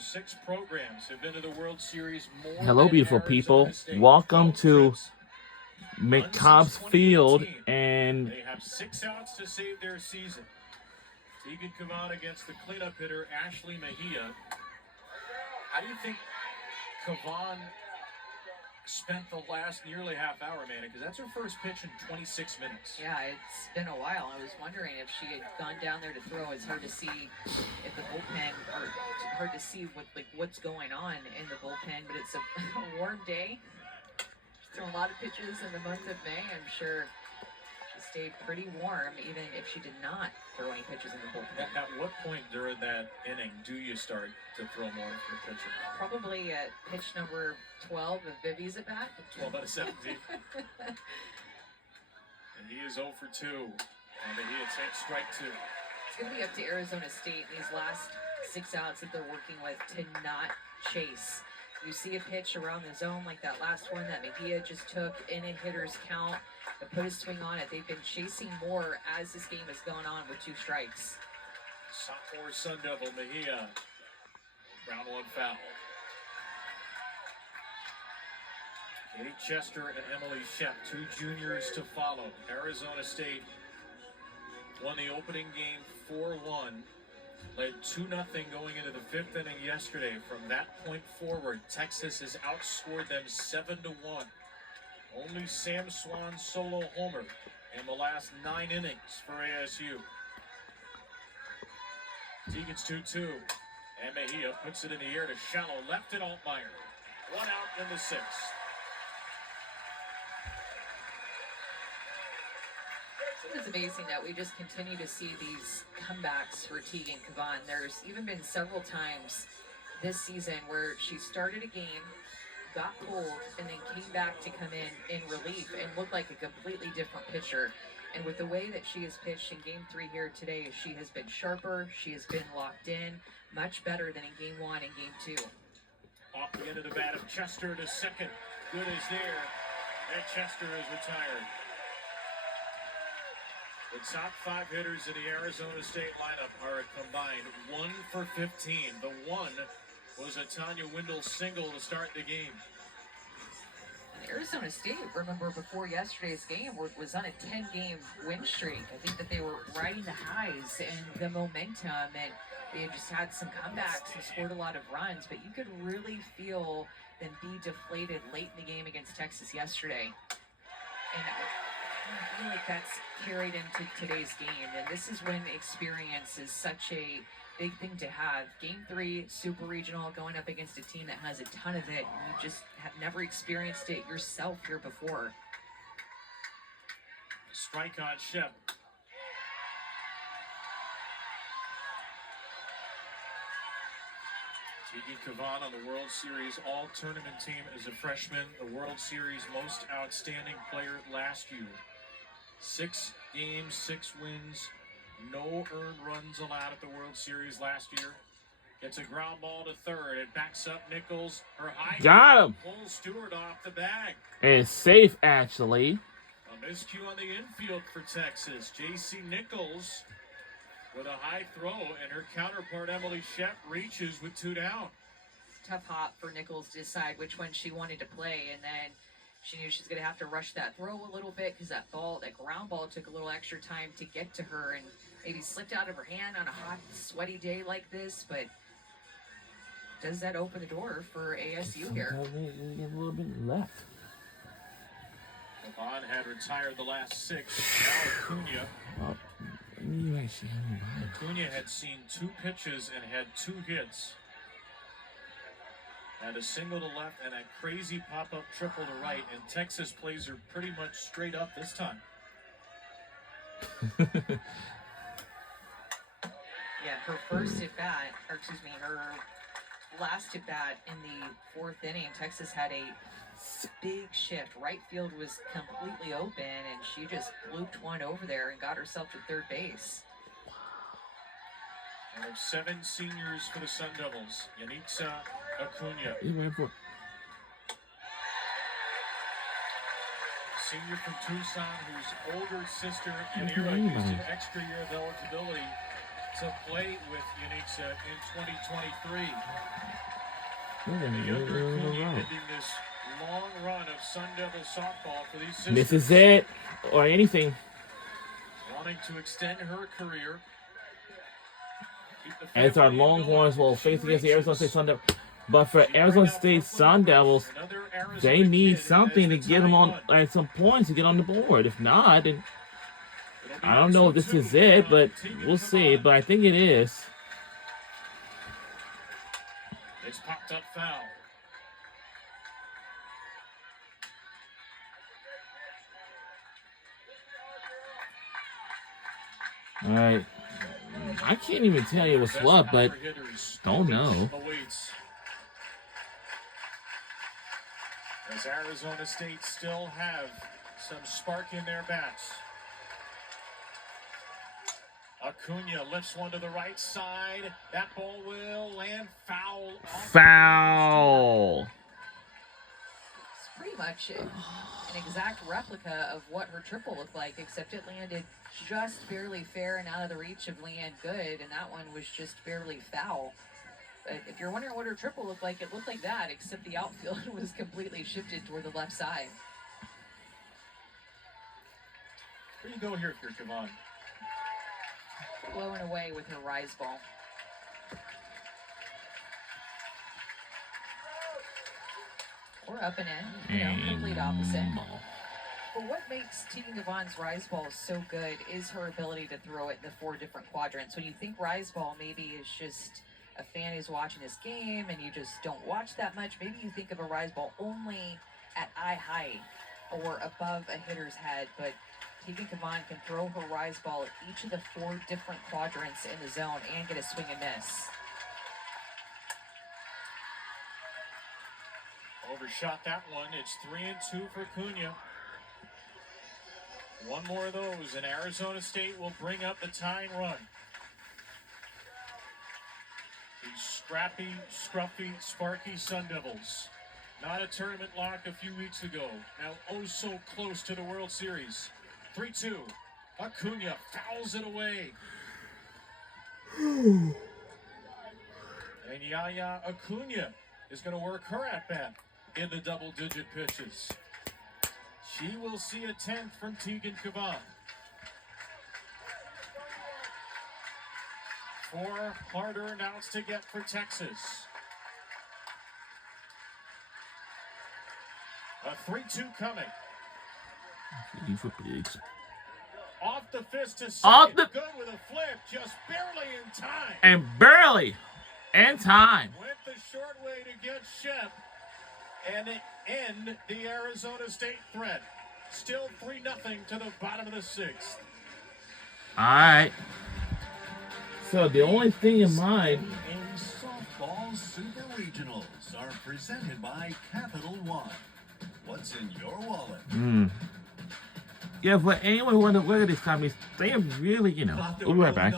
6 programs have been to the World Series more Hello, than beautiful Arizona people. State. Welcome 12 to trips, McCobb's Field, 2018. and They have 6 outs to save their season. Tegan Cavan against the cleanup hitter, Ashley Mejia. How do you think Cavan spent the last nearly half hour, man? Because that's her first pitch in 26 minutes. Yeah, it's been a while. I was wondering if she had gone down there to throw. It's hard to see if the bullpen, or hard to see what's going on in the bullpen, but it's a warm day. She's thrown a lot of pitches in the month of May. I'm sure she stayed pretty warm, even if she did not throw any pitches in the bullpen. At what point during that inning do you start to throw more for a pitcher? Probably at pitch number 12 of Vivi's at bat. 12 out of 17. And he is 0 for 2. And he takes strike 2. It's going to be up to Arizona State in these last 6 outs that they're working with to not chase. You see a pitch around the zone like that last one that Mejia just took in a hitter's count, but put a swing on it. They've been chasing more as this game has gone on with 2 strikes. Sophomore Sun Devil Mejia. Ground 1 foul. Kate Chester and Emily Shep, 2 juniors to follow. Arizona State won the opening game 4-1. Led 2-0 going into the 5th inning yesterday. From that point forward, Texas has outscored them 7-1. Only Sam Swan solo homer in the last 9 innings for ASU. Tegan's 2-2. And Mejia puts it in the air to shallow left and Altmaier. 1 out in the 6th. It's amazing that we just continue to see these comebacks for Tegan Cavan. There's even been several times this season where she started a game, got pulled, and then came back to come in relief and looked like a completely different pitcher. And with the way that she has pitched in Game 3 here today, she has been sharper, she has been locked in, much better than in Game 1 and Game 2. Off the end of the bat of Chester to second. Good is there. And Chester is retired. The top 5 hitters in the Arizona State lineup are a combined 1 for 15. The one was a Tanya Windle single to start the game. And Arizona State, remember before yesterday's game, was on a 10-game win streak. I think that they were riding the highs and the momentum, and they had just had some comebacks and scored a lot of runs, but you could really feel them be deflated late in the game against Texas yesterday. And I feel like that's carried into today's game, and this is when experience is such a big thing to have. Game 3, super regional, going up against a team that has a ton of it, and you just have never experienced it yourself here before. Strike on Shep. Tegan Cavan on the World Series All-Tournament team as a freshman, the World Series Most Outstanding Player last year. 6 games, 6 wins, no earned runs allowed at the World Series last year. Gets a ground ball to third. It backs up Nichols. Her high got him. Pulls Stewart off the bag. And safe, actually. A miscue on the infield for Texas. J.C. Nichols with a high throw, and her counterpart Emily Shep reaches with 2 down. Tough hop for Nichols to decide which one she wanted to play, and then she knew she's going to have to rush that throw a little bit because that ground ball took a little extra time to get to her and maybe slipped out of her hand on a hot, sweaty day like this, but does that open the door for ASU here? A little bit left. Cavan had retired the last 6. Now Acuna. Acuna had seen 2 pitches and had 2 hits. And a single to left and a crazy pop-up triple to right. And Texas plays her pretty much straight up this time. Yeah, her first at bat, or excuse me, her last at bat in the 4th inning, Texas had a big shift. Right field was completely open, and she just looped one over there and got herself to third base. And there's 7 seniors for the Sun Devils. Yanitza Acuna. Senior from Tucson, whose older sister Yanira used an extra year of eligibility to play with Yanitza in 2023. Gilbert Cunha ending this long run of Sun Devil softball for these sisters. This is it, or anything. Wanting to extend her career. Keep the As our family Longhorns going. will face Two against the Arizona reaches. State Sun Devils. But for She Arizona bring up State Brooklyn Sun Brewers, Devils, another Arizona they need kid something as to the get them tying on run. at some points to get on the board. If not, then It'll be I don't know if this 2-2 is it, on but Tegan we'll see. Kavan. But I think it is. It's popped up foul. All right. I can't even tell you what's Best what, but power hitters don't know. awaits. As Arizona State still have some spark in their bats. Acuna lifts one to the right side. That ball will land foul. Off the Foul. It's pretty much an exact replica of what her triple looked like, except it landed just barely fair and out of the reach of Leanne Good, and that one was just barely foul. But if you're wondering what her triple looked like, it looked like that, except the outfield was completely shifted toward the left side. Where do you go here if you're Kavan? Blowing away with her rise ball. Or up and in, you know, complete opposite. But what makes Tegan Kavan's rise ball so good is her ability to throw it in the 4 different quadrants. When you think rise ball maybe is just a fan who's watching this game and you just don't watch that much, maybe you think of a rise ball only at eye height or above a hitter's head, but Tegan Kavan can throw her rise ball at each of the 4 different quadrants in the zone and get a swing and miss. Overshot that one. It's 3-2 for Cunha. One more of those, and Arizona State will bring up the tying run. The scrappy, scruffy, sparky Sun Devils. Not a tournament lock a few weeks ago. Now oh so close to the World Series. 3-2. Acuna fouls it away. And Yaya Acuna is going to work her at bat in the double-digit pitches. She will see a 10th from Tegan Kavan. 4 harder outs to get for Texas. A 3-2 coming. These were pigs. Off the fist to Off second. the- Good with a flip, just barely in time. And barely in time. Went the short way to get Shep and end the Arizona State threat. Still 3-0 to the bottom of the 6th. All right. So the only thing in mind. And softball super regionals are presented by Capital One. What's in your wallet? Yeah, for anyone who want to look at these companies, they are really, we'll be right back.